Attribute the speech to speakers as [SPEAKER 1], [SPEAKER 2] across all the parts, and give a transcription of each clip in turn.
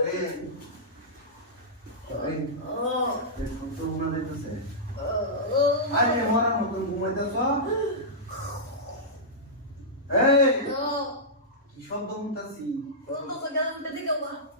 [SPEAKER 1] এই এই এই ছোট উনা দিতেছে আরে মরার মতন ঘুমাইতেছ এই কি শব্দ শুনতাছি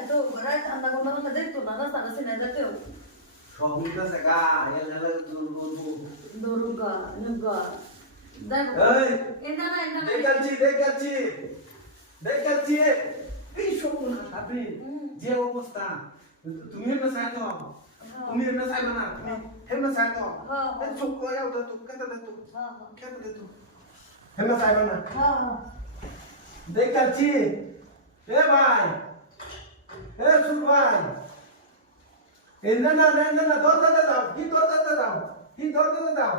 [SPEAKER 2] itu berat anda kau nak ada tu nada sana sini ada tu
[SPEAKER 1] সব নিতেছে গা এল এল দূর করব
[SPEAKER 2] doruga nuga dah
[SPEAKER 1] এই
[SPEAKER 2] ini na ini na
[SPEAKER 1] দেখাচ্ছি দেখাচ্ছি দেখাচ্ছি এই সব আপনি যে অবস্থা তুমি হেমে সাইতো তুমি হেমে সাইবে না তুমি সাইতো এই চোখ লাগাও তো তো কত দে তো কত দে তো হেমে সাইবে না
[SPEAKER 2] ha
[SPEAKER 1] দেখাচ্ছি এ ভাই এ সুর ভাই। এই না না না না না দরজা দাও কি দরজা দাও কি দরজা দাও।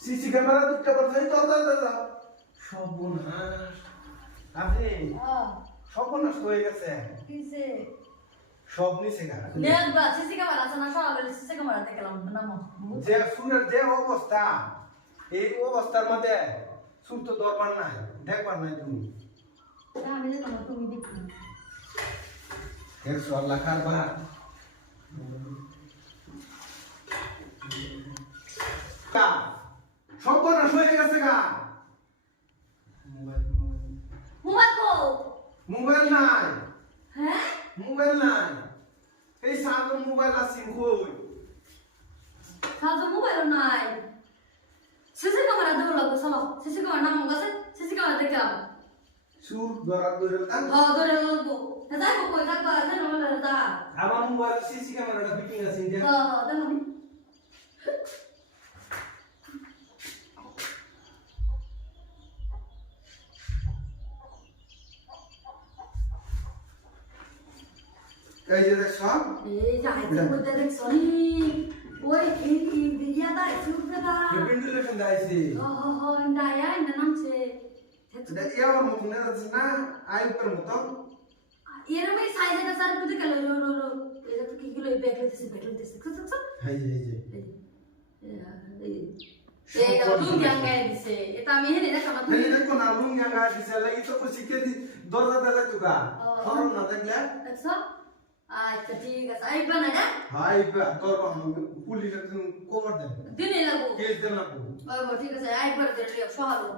[SPEAKER 1] সিসি ক্যামেরা দুটো বলছে এই দরজা দাও। সর্বনাশ। আপনি
[SPEAKER 2] ha
[SPEAKER 1] সর্বনাশ হয়ে গেছে। সব নিচে গা
[SPEAKER 2] lihat ba sisi kamera sana soal beli sisi kamera tak kelam nama
[SPEAKER 1] যে সুরের যে অবস্থা এই অবস্থার মধ্যে সুর তো দরবার নাই দেখবার নাই তুমি। একশো আল্লাহ কারবার সর্বনাশ হয়ে গেছে গা। Mobile mobile. নাই। মোবাইল নাই। এই সাগর মোবাইল আছে কই?
[SPEAKER 2] satu mobile nai
[SPEAKER 1] সুর ধরা ধরে
[SPEAKER 2] oh dulu lagu Tadi aku kau tak apa, saya nama dah dah.
[SPEAKER 1] আমার মোবাইল সিসি ক্যামেরাটা ফিটিং আছে ইন্ডিয়া
[SPEAKER 2] Oh, dah ni.
[SPEAKER 1] এই যে দেখছ
[SPEAKER 2] Eh, pun dah sorry. Oi, ini dia dah itu dah.
[SPEAKER 1] Ventilation দাইছি
[SPEAKER 2] Oh, oh, oh, indah ya, indah namse.
[SPEAKER 1] এটা ইয়ার মতন না
[SPEAKER 2] eh. Eh.
[SPEAKER 1] দেখো?
[SPEAKER 2] Ah, ঠিক আছে আই বানা না
[SPEAKER 1] হাই বা তোর পুলিশ একজন কভার দেন
[SPEAKER 2] দিনে লাগো
[SPEAKER 1] কেস দেন না
[SPEAKER 2] ও ঠিক আছে আই বার দিলে সহালো